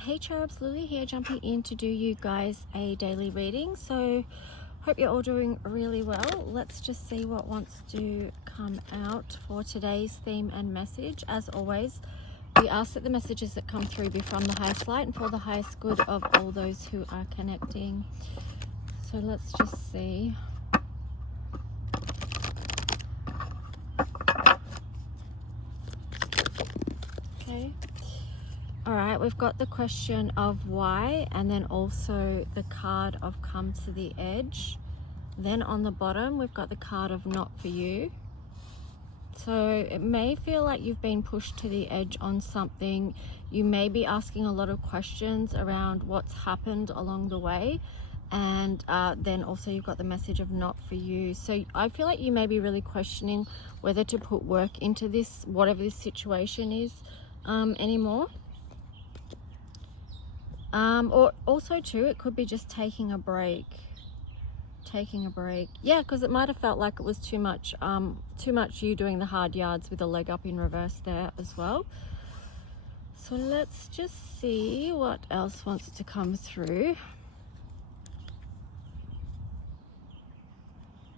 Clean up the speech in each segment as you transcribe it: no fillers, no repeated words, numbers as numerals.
Hey cherubs, Lulu here, jumping in to do you guys a daily reading. So hope you're all doing really well. Let's just see what wants to come out for today's theme and message. As always, we ask that the messages that come through be from the highest light and for the highest good of all those who are connecting. So let's just see. Okay. All right, we've got the question of why, and then also the card of come to the edge. Then on the bottom, we've got the card of not for you. So it may feel like you've been pushed to the edge on something. You may be asking a lot of questions around what's happened along the way. And then also you've got the message of not for you. So I feel like you may be really questioning whether to put work into this, whatever this situation is, anymore. Or also too, it could be just taking a break. Yeah, because it might have felt like it was too much you doing the hard yards with a leg up in reverse there as well. So let's just see what else wants to come through.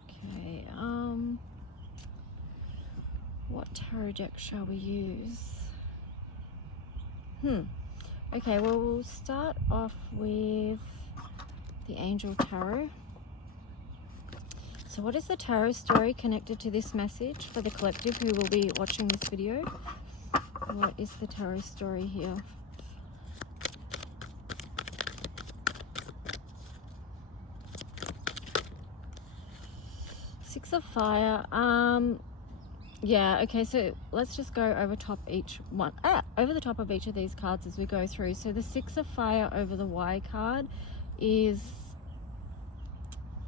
Okay, what tarot deck shall we use? Okay, well, we'll start off with the Angel Tarot. So what is the tarot story connected to this message for the collective who will be watching this video? What is the tarot story here? Six of Fire. Yeah, okay, so let's just go over top over the top of each of these cards as we go through. So the Six of Fire over the Y card is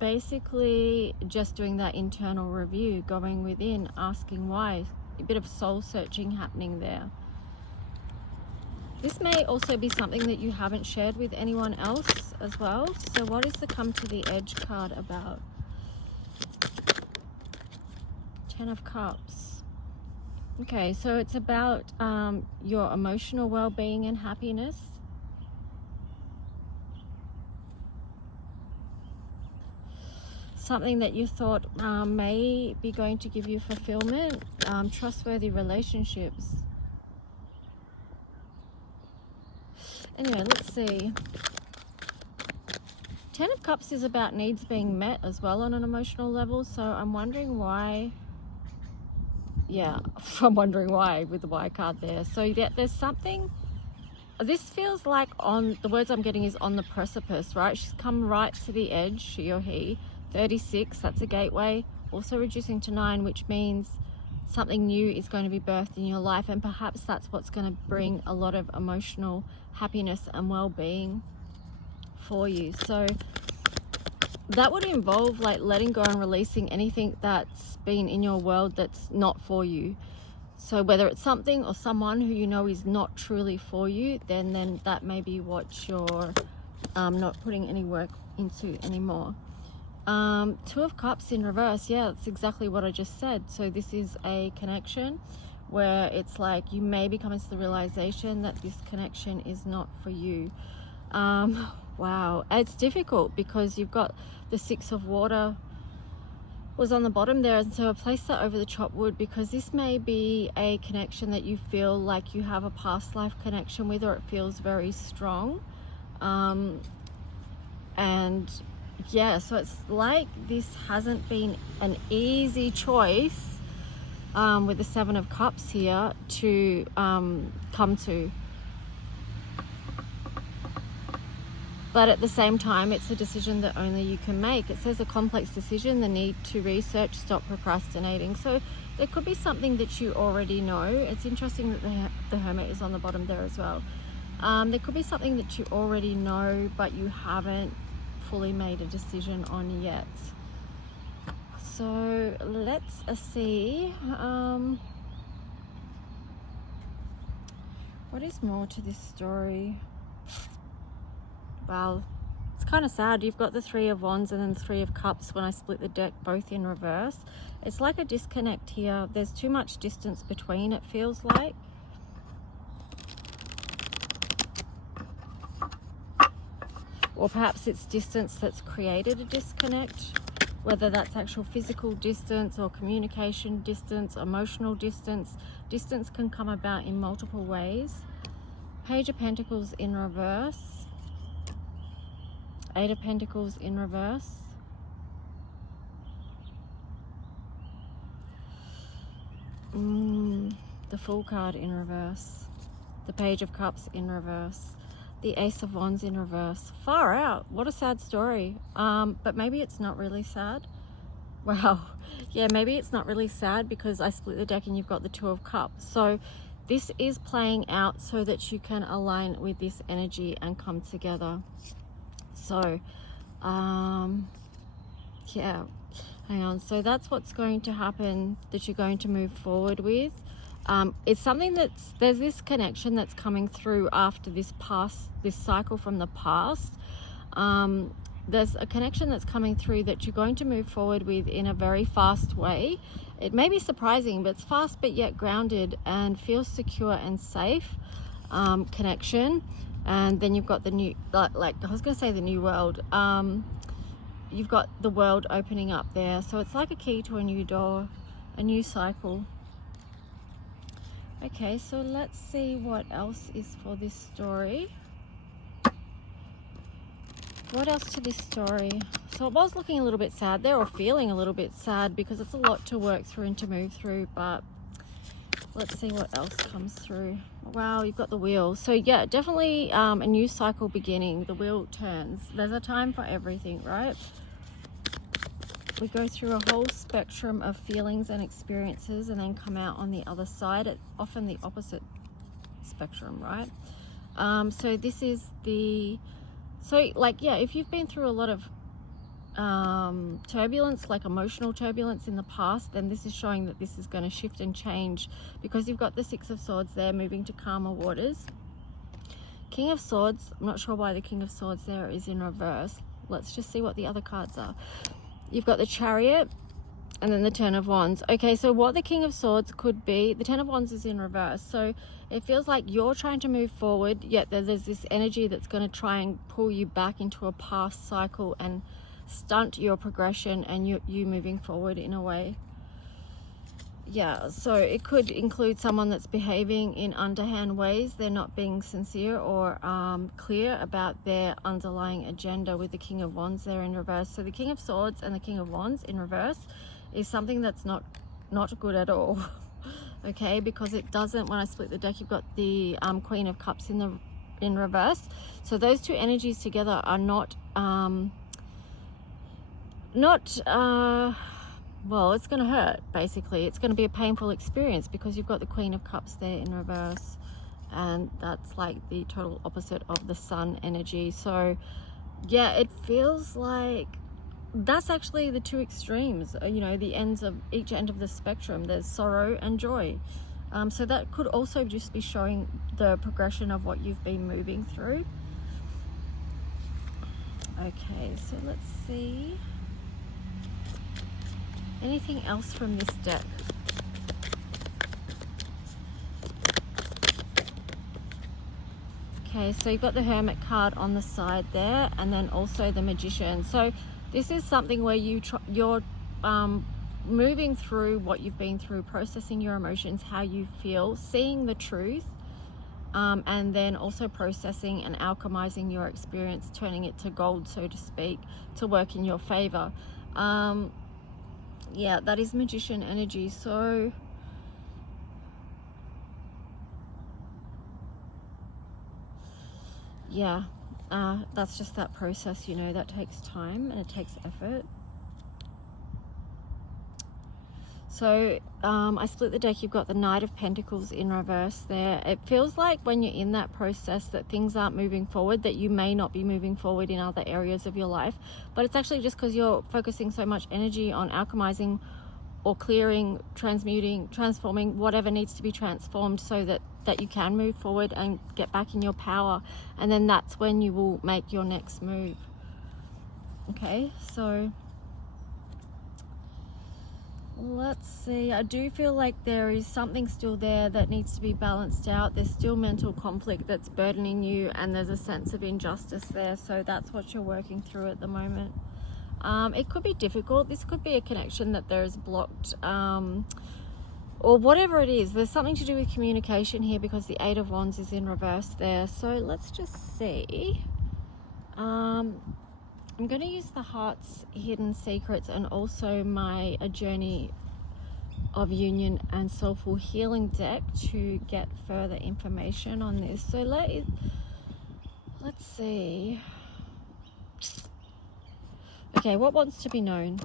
basically just doing that internal review, going within, asking why. A bit of soul searching happening there. This may also be something that you haven't shared with anyone else as well. So what is the Come to the Edge card about? Ten of Cups. Okay, so it's about your emotional well-being and happiness. Something that you thought may be going to give you fulfillment. Trustworthy relationships. Anyway, let's see. Ten of Cups is about needs being met as well on an emotional level. So I'm wondering why. Yeah, I'm wondering why with the Y card there. So there's something. This feels like the words I'm getting is on the precipice, right? She's come right to the edge, she or he. 36, that's a gateway. Also reducing to 9, which means something new is going to be birthed in your life. And perhaps that's what's going to bring a lot of emotional happiness and well-being for you. So that would involve like letting go and releasing anything that's been in your world that's not for you. So whether it's something or someone who you know is not truly for you, then that may be what you're not putting any work into anymore. Two of Cups in reverse. Yeah, that's exactly what I just said. So this is a connection where it's like you may be coming to the realization that this connection is not for you. Wow, it's difficult because you've got the Six of Water was on the bottom there, and so I placed that over the chop wood because this may be a connection that you feel like you have a past life connection with, or it feels very strong. And yeah, so it's like this hasn't been an easy choice with the Seven of Cups here to come to. But at the same time, it's a decision that only you can make. It says a complex decision, the need to research, stop procrastinating. So there could be something that you already know. It's interesting that the Hermit is on the bottom there as well. There could be something that you already know, but you haven't fully made a decision on yet. So let's see. What is more to this story? Wow, it's kind of sad. You've got the Three of Wands and then the Three of Cups when I split the deck, both in reverse. It's like a disconnect here. There's too much distance between, it feels like. or perhaps it's distance that's created a disconnect, whether that's actual physical distance or communication distance, emotional distance. Distance can come about in multiple ways. Page of Pentacles in reverse, Eight of Pentacles in reverse, the Fool card in reverse, the Page of Cups in reverse, the Ace of Wands in reverse. Far out. What a sad story. But maybe it's not really sad. Wow. Yeah, maybe it's not really sad because I split the deck and you've got the Two of Cups. So this is playing out so that you can align with this energy and come together. So, yeah. Hang on. So that's what's going to happen, that you're going to move forward with. It's something there's this connection that's coming through after this cycle from the past. There's a connection that's coming through that you're going to move forward with in a very fast way. It may be surprising, but it's fast but yet grounded and feels secure and safe connection. And then you've got the new, like I was going to say the new world. You've got the world opening up there. So it's like a key to a new door, a new cycle. Okay, so let's see what else is for this story. What else to this story? So it was looking a little bit sad there, or feeling a little bit sad, because it's a lot to work through and to move through. But let's see what else comes through. Wow, you've got the Wheel. So yeah, definitely a new cycle beginning. The wheel turns. There's a time for everything, right? We go through a whole spectrum of feelings and experiences and then come out on the other side at often the opposite spectrum, right? So this is the, so like, yeah, if you've been through a lot of turbulence, like emotional turbulence in the past, then this is showing that this is going to shift and change, because you've got the Six of Swords there moving to calmer waters. King of Swords, I'm not sure why the King of Swords there is in reverse. Let's just see what the other cards are. You've got the Chariot and then the Ten of Wands. Okay, so what the King of Swords could be, the Ten of Wands is in reverse. So it feels like you're trying to move forward, yet there's this energy that's going to try and pull you back into a past cycle and stunt your progression and you moving forward in a way. Yeah, so it could include someone that's behaving in underhand ways. They're not being sincere or clear about their underlying agenda, with the King of Wands there in reverse. So the King of Swords and the King of Wands in reverse is something that's not good at all. Okay, because it doesn't, when I split the deck, you've got the Queen of Cups in reverse. So those two energies together are not well, it's going to hurt, basically. It's going to be a painful experience because you've got the Queen of Cups there in reverse, and that's like the total opposite of the Sun energy. So yeah, it feels like that's actually the two extremes, you know, the ends of each end of the spectrum. There's sorrow and joy. So that could also just be showing the progression of what you've been moving through. Okay, so let's see. Anything else from this deck? Okay, so you've got the Hermit card on the side there, and then also the Magician. So this is something where you're moving through what you've been through, processing your emotions, how you feel, seeing the truth, and then also processing and alchemizing your experience, turning it to gold, so to speak, to work in your favor. Yeah, that is Magician energy. So yeah, that's just that process, you know, that takes time and it takes effort. So I split the deck, you've got the Knight of Pentacles in reverse there. It feels like when you're in that process that things aren't moving forward, that you may not be moving forward in other areas of your life, but it's actually just because you're focusing so much energy on alchemizing or clearing, transmuting, transforming whatever needs to be transformed, so that you can move forward and get back in your power. And then that's when you will make your next move. Okay, so Let's see. I do feel like there is something still there that needs to be balanced out. There's still mental conflict that's burdening you, and there's a sense of injustice there. So that's what you're working through at the moment. It could be difficult. This could be a connection that there is blocked, or whatever it is. There's something to do with communication here because the Eight of Wands is in reverse there. So let's just see. I'm going to use the Heart's Hidden Secrets and also my A Journey of Union and Soulful Healing deck to get further information on this. So let's see. Okay, what wants to be known?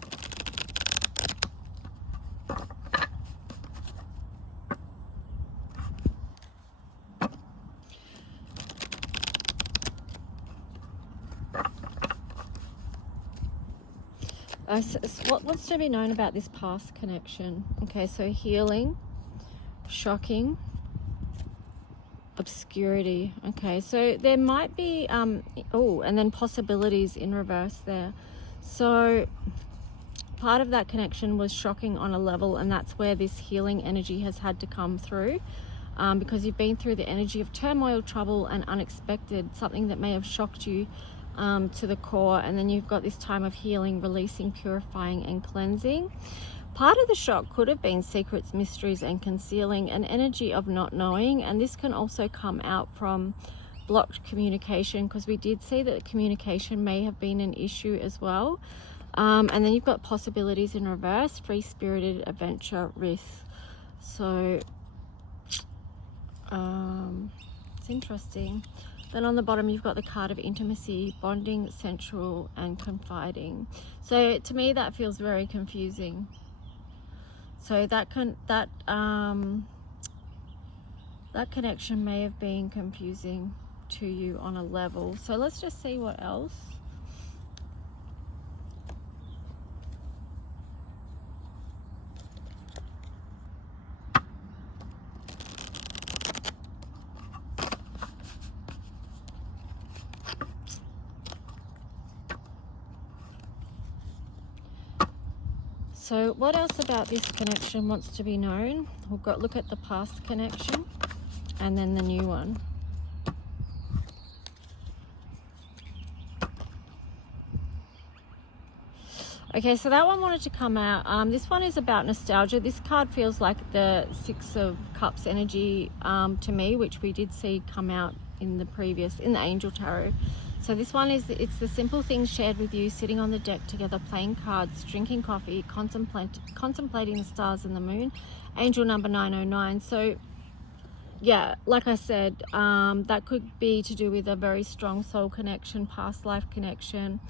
What wants to be known about this past connection? Okay, so healing, shocking, obscurity. Okay, so there might be oh, and then possibilities in reverse there. So part of that connection was shocking on a level, and that's where this healing energy has had to come through, because you've been through the energy of turmoil, trouble, and unexpected, something that may have shocked you to the core, and then you've got this time of healing, releasing, purifying, and cleansing. Part of the shock could have been secrets, mysteries, and concealing, an energy of not knowing, and this can also come out from blocked communication, because we did see that communication may have been an issue as well. And then you've got possibilities in reverse, free-spirited, adventure, risk. So it's interesting. Then on the bottom you've got the card of intimacy, bonding, sensual, and confiding. So to me that feels very confusing. So that connection may have been confusing to you on a level. So let's just see what else. So what else about this connection wants to be known? We've got look at the past connection and then the new one. Okay, so that one wanted to come out. This one is about nostalgia. This card feels like the Six of Cups energy to me, which we did see come out in the Angel Tarot. So this one is, it's the simple things shared with you, sitting on the deck together, playing cards, drinking coffee, contemplating the stars and the moon. Angel number 909. So yeah, like I said, that could be to do with a very strong soul connection, past life connection,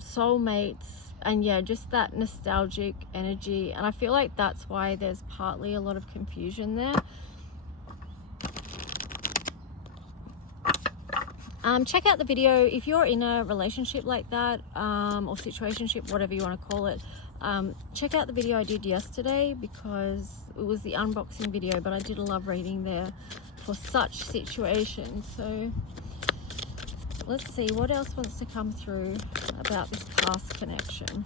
soulmates, and yeah, just that nostalgic energy. And I feel like that's why there's partly a lot of confusion there. Check out the video if you're in a relationship like that, or situationship, whatever you want to call it. Check out the video I did yesterday, because it was the unboxing video, but I did love reading there for such situations. So let's see what else wants to come through about this past connection.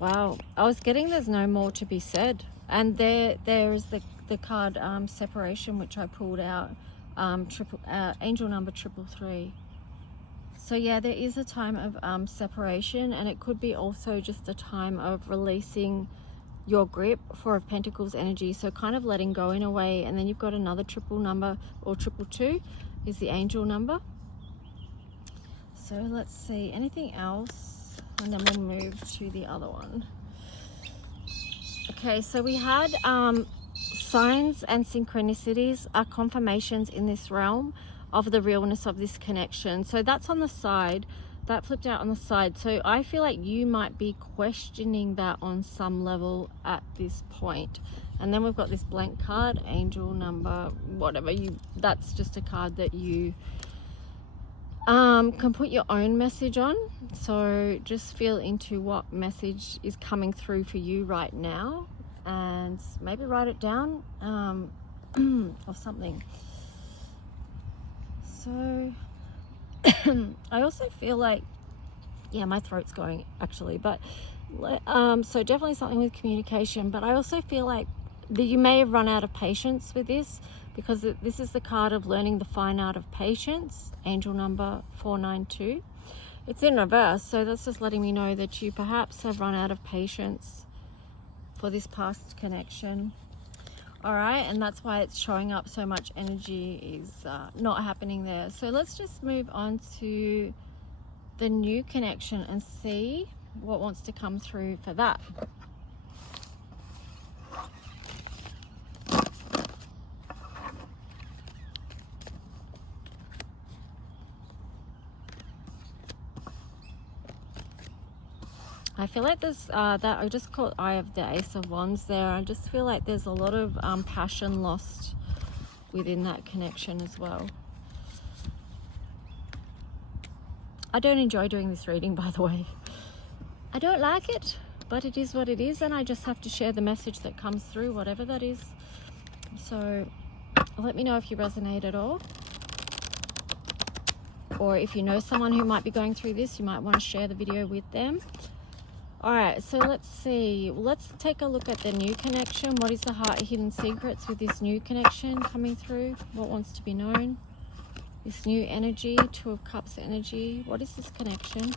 Wow, I was getting there's no more to be said. And there is the card separation, which I pulled out, angel number 333. So yeah, there is a time of separation, and it could be also just a time of releasing your grip. Four of Pentacles energy, so kind of letting go in a way. And then you've got another triple number, or 222 is the angel number. So let's see, anything else? And then we'll move to the other one. Okay, so we had signs and synchronicities are confirmations in this realm of the realness of this connection. So that's on the side, that flipped out on the side. So I feel like you might be questioning that on some level at this point. And then we've got this blank card, angel number, whatever that's just a card that you can put your own message on. So just feel into what message is coming through for you right now. and maybe write it down or something. So I also feel like, yeah, my throat's going actually, but so definitely something with communication. But I also feel like that you may have run out of patience with this, because this is the card of learning the fine art of patience, angel number 492. It's in reverse, so that's just letting me know that you perhaps have run out of patience for this past connection. All right, and that's why it's showing up so much energy is not happening there. So let's just move on to the new connection and see what wants to come through for that. I feel like there's that I just caught eye of the Ace of Wands there. I just feel like there's a lot of passion lost within that connection as well. I don't enjoy doing this reading, by the way. I don't like it, but it is what it is, and I just have to share the message that comes through, whatever that is. So let me know if you resonate at all, or if you know someone who might be going through this, you might want to share the video with them. All right, so let's see. Let's take a look at the new connection. What is the heart hidden secrets with this new connection coming through? What wants to be known? This new energy, Two of Cups energy. What is this connection?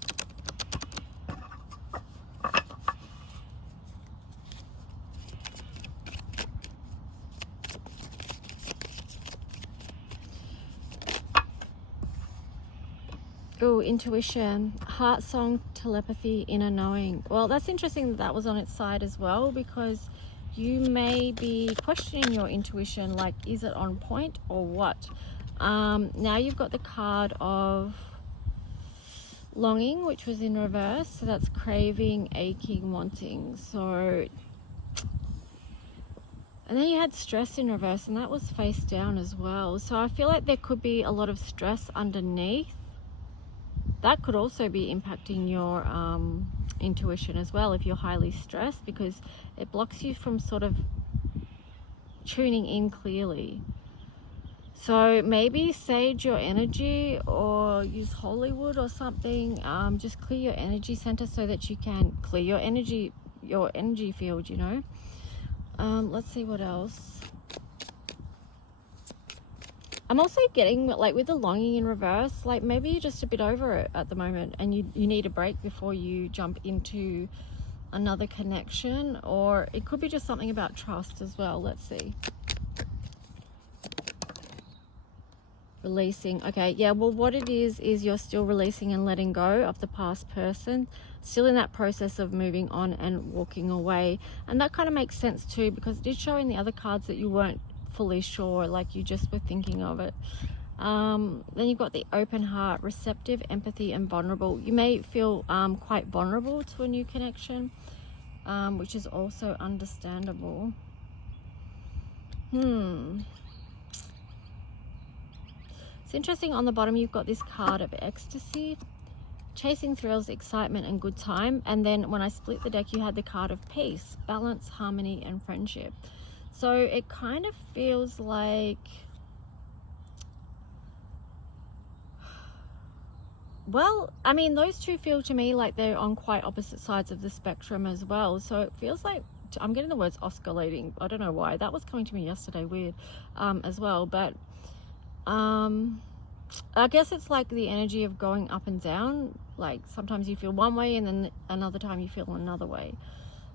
Oh, intuition, heart song, telepathy, inner knowing. Well, that's interesting that that was on its side as well, because you may be questioning your intuition, like, is it on point or what? Now you've got the card of longing, which was in reverse. So that's craving, aching, wanting. So, and then you had stress in reverse, and that was face down as well. So I feel like there could be a lot of stress underneath. That could also be impacting your intuition as well if you're highly stressed, because it blocks you from sort of tuning in clearly. So maybe sage your energy or use holy wood or something. Just clear your energy center so that you can clear your energy field, you know. Let's see what else. I'm also getting, like, with the longing in reverse, like, maybe you're just a bit over it at the moment and you need a break before you jump into another connection, or it could be just something about trust as well. Let's see. Releasing. Okay, yeah, well, what it is you're still releasing and letting go of the past person, still in that process of moving on and walking away. And that kind of makes sense too, because it did show in the other cards that you weren't fully sure, like you just were thinking of it. Then you've got the open heart, receptive, empathy, and vulnerable. You may feel quite vulnerable to a new connection, which is also understandable. It's interesting, on the bottom you've got this card of ecstasy, chasing thrills, excitement, and good time. And then when I split the deck, you had the card of peace, balance, harmony, and friendship. So it kind of feels like, well, I mean, those two feel to me like they're on quite opposite sides of the spectrum as well. So it feels like, I'm getting the words oscillating. I don't know why. That was coming to me yesterday, weird, as well. But I guess it's like the energy of going up and down. Like sometimes you feel one way and then another time you feel another way.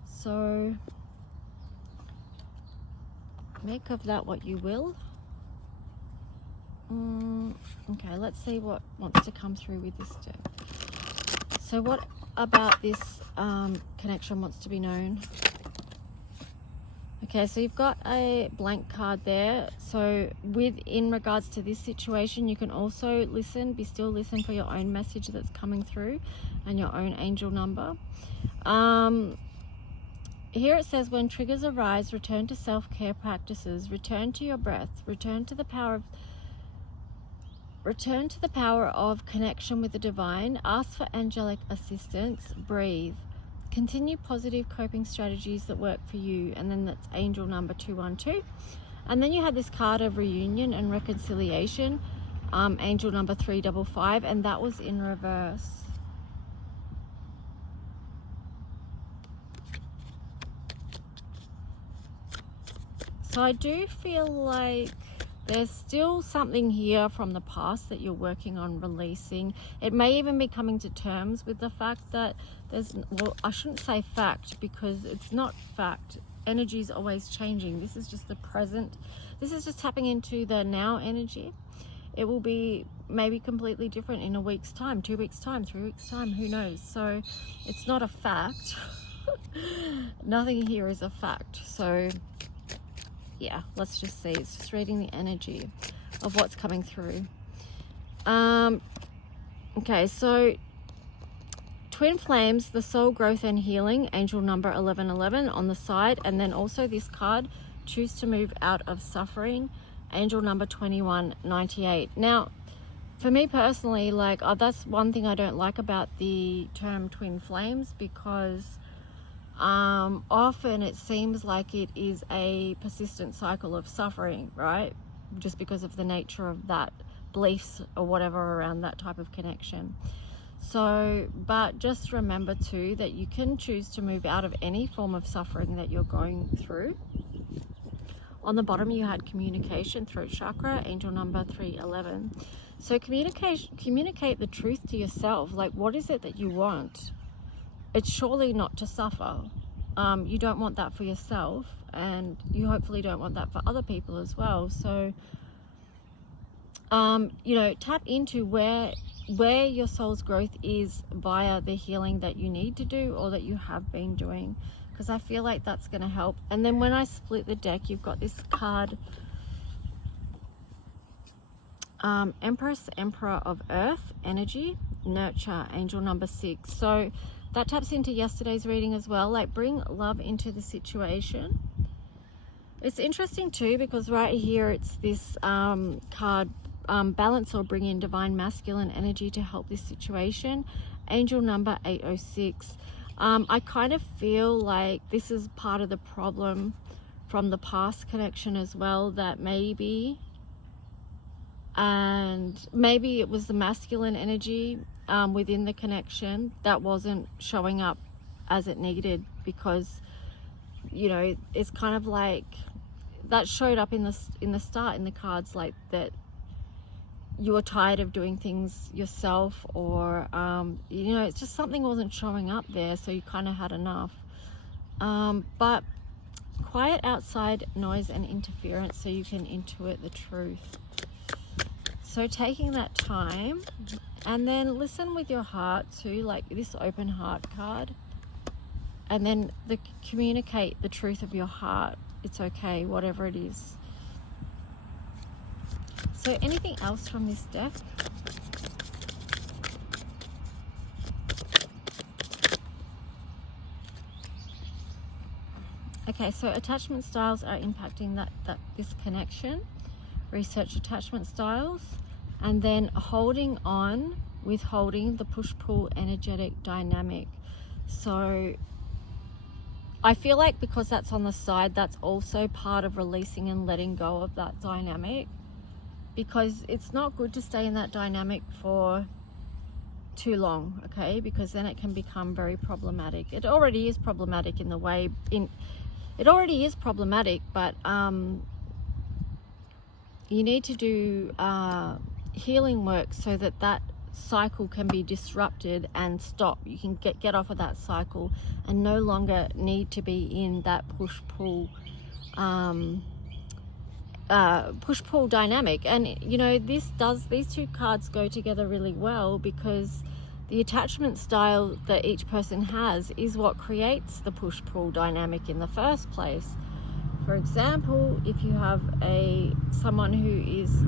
So make of that what you will. Okay, let's see what wants to come through with this deck. So what about this connection wants to be known? Okay, so you've got a blank card there. So in regards to this situation, you can also be still listen for your own message that's coming through and your own angel number. Here it says, when triggers arise, return to self-care practices, return to your breath, return to the power of connection with the divine, ask for angelic assistance, breathe, continue positive coping strategies that work for you. And then that's angel number 212. And then you had this card of reunion and reconciliation, angel number 355, and that was in reverse. So I do feel like there's still something here from the past that you're working on releasing. It may even be coming to terms with the fact that there's, well, I shouldn't say fact, because it's not fact. Energy is always changing. This is just the present. This is just tapping into the now energy. It will be maybe completely different in a week's time, 2 weeks time, 3 weeks time, who knows? So it's not a fact. Nothing here is a fact. So yeah, let's just see. It's just reading the energy of what's coming through. Okay, so twin flames, the soul growth and healing, angel number 1111 on the side, and then also this card, choose to move out of suffering, angel number 2198. Now, for me personally, like, that's one thing I don't like about the term twin flames, because often it seems like it is a persistent cycle of suffering, right? Just because of the nature of that beliefs or whatever around that type of connection. So, but just remember too that you can choose to move out of any form of suffering that you're going through. On the bottom you had communication, throat chakra, angel number 311. So communicate the truth to yourself. Like, what is it that you want? It's surely not to suffer. You don't want that for yourself, and you hopefully don't want that for other people as well. So, you know, tap into where your soul's growth is via the healing that you need to do or that you have been doing, because I feel like that's going to help. And then when I split the deck, you've got this card, Empress, Emperor of Earth energy, nurture, angel number 6. So that taps into yesterday's reading as well. Like, bring love into the situation. It's interesting too, because right here it's this card, balance or bring in divine masculine energy to help this situation, angel number 806. I kind of feel like this is part of the problem from the past connection as well, that maybe it was the masculine energy within the connection that wasn't showing up as it needed, because, you know, it's kind of like that showed up in the start in the cards, like that you were tired of doing things yourself, or you know, it's just something wasn't showing up there, so you kind of had enough. But quiet outside noise and interference so you can intuit the truth. So taking that time, and then listen with your heart too, like this open heart card, and then communicate the truth of your heart. It's okay, whatever it is. So anything else from this deck? Okay, so attachment styles are impacting this connection. Research attachment styles, and then holding on, withholding the push-pull energetic dynamic. So I feel like because that's on the side, that's also part of releasing and letting go of that dynamic, because it's not good to stay in that dynamic for too long, okay? Because then it can become very problematic. It already is problematic in the way, it already is problematic, but you need to do healing work so that cycle can be disrupted and stop. You can get off of that cycle and no longer need to be in that push-pull dynamic. And you know, these two cards go together really well, because the attachment style that each person has is what creates the push-pull dynamic in the first place. For example, if you have someone who is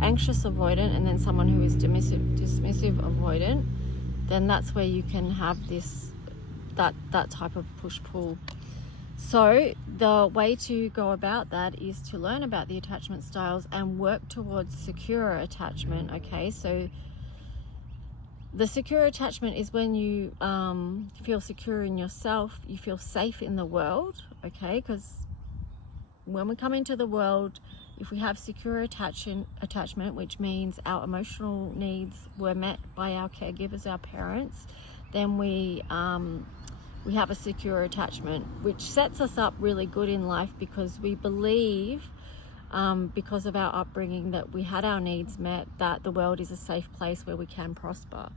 anxious avoidant, and then someone who is dismissive avoidant, then that's where you can have that type of push-pull. So the way to go about that is to learn about the attachment styles and work towards secure attachment. Okay, so The secure attachment is when you feel secure in yourself, you feel safe in the world, okay? Because when we come into the world, if we have secure attachment, which means our emotional needs were met by our caregivers, our parents, then we have a secure attachment, which sets us up really good in life, because we believe, because of our upbringing, that we had our needs met, that the world is a safe place where we can prosper.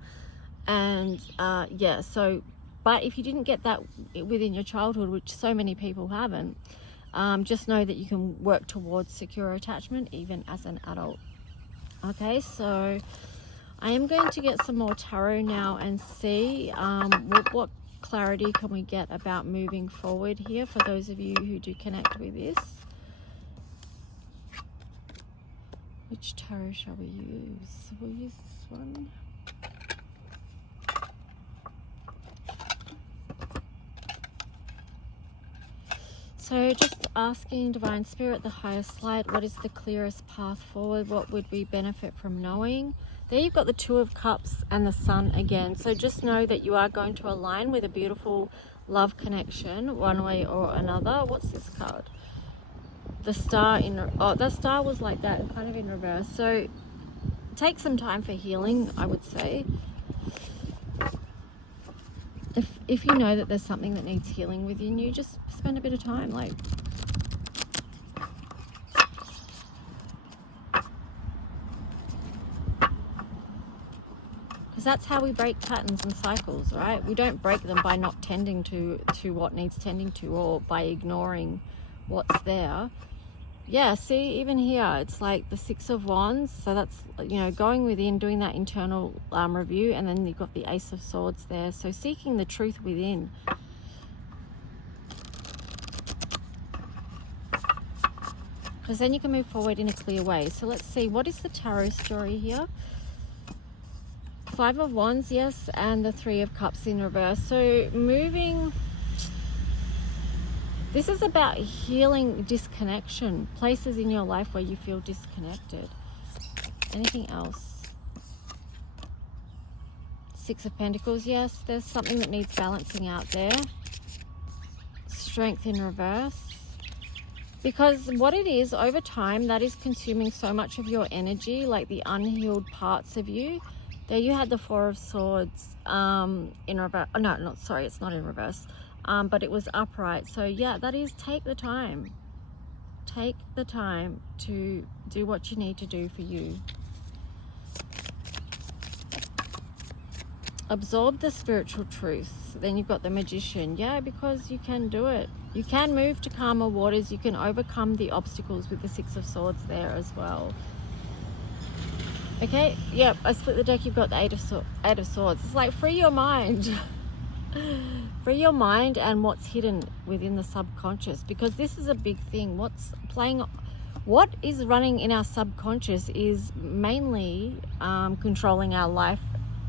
And yeah, so, but if you didn't get that within your childhood, which so many people haven't, just know that you can work towards secure attachment even as an adult. Okay, so I am going to get some more tarot now and see what clarity can we get about moving forward here for those of you who do connect with this. Which tarot shall we use? We'll use this one. So just asking Divine Spirit, the highest light, what is the clearest path forward? What would we benefit from knowing? There you've got the Two of Cups and the Sun again. So just know that you are going to align with a beautiful love connection one way or another. What's this card? The Star the Star was like that, kind of in reverse. So take some time for healing, I would say. If you know that there's something that needs healing within you, just spend a bit of time, like, because that's how we break patterns and cycles, right? We don't break them by not tending to what needs tending to, or by ignoring what's there. Yeah, see, even here it's like the Six of Wands, so that's, you know, going within, doing that internal review, and then you've got the Ace of Swords there, so seeking the truth within. Because then you can move forward in a clear way. So let's see, what is the tarot story here? Five of Wands, yes, and the Three of Cups in reverse. So moving, this is about healing disconnection, places in your life where you feel disconnected. Anything else? Six of Pentacles, yes, there's something that needs balancing out there. Strength in reverse. Because what it is, over time, that is consuming so much of your energy, like the unhealed parts of you. There you had the Four of Swords in reverse. Oh, no, not, sorry, it's not in reverse. But it was upright. So yeah, that is, take the time. Take the time to do what you need to do for you. Absorb the spiritual truth. Then you've got the Magician. Yeah, because you can do it. You can move to calmer waters. You can overcome the obstacles with the Six of Swords there as well. Okay, yep, I split the deck. You've got the Eight of Swords. It's like, free your mind. Free your mind and what's hidden within the subconscious, because this is a big thing. What is running in our subconscious is mainly controlling our life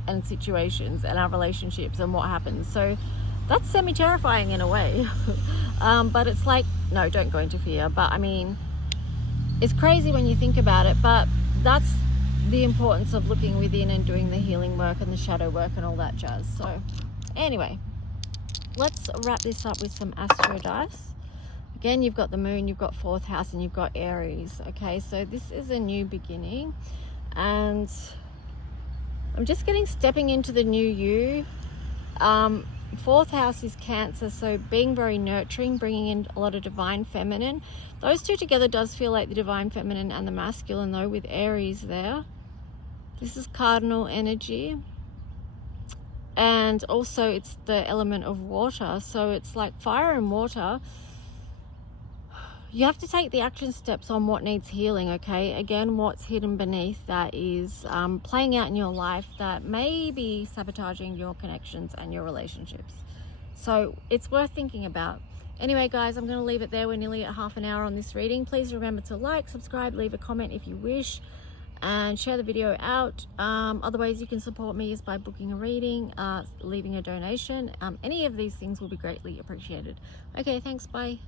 and situations and our relationships and what happens. So that's semi-terrifying in a way. But it's like, no, don't go into fear. But I mean, it's crazy when you think about it, but that's the importance of looking within and doing the healing work and the shadow work and all that jazz. So anyway, let's wrap this up with some Astro Dice. Again, you've got the Moon, you've got 4th house, and you've got Aries. Okay, so this is a new beginning, and I'm just stepping into the new you. 4th house is Cancer, so being very nurturing, bringing in a lot of divine feminine. Those two together does feel like the divine feminine and the masculine, though, with Aries there. This is cardinal energy. And also it's the element of water, so it's like fire and water. You have to take the action steps on what needs healing, okay? Again, what's hidden beneath that is playing out in your life that may be sabotaging your connections and your relationships. So it's worth thinking about. Anyway, guys, I'm going to leave it there. We're nearly at half an hour on this reading. Please remember to like, subscribe, leave a comment if you wish, and share the video out. Other ways you can support me is by booking a reading, leaving a donation. Any of these things will be greatly appreciated. Okay, thanks, bye.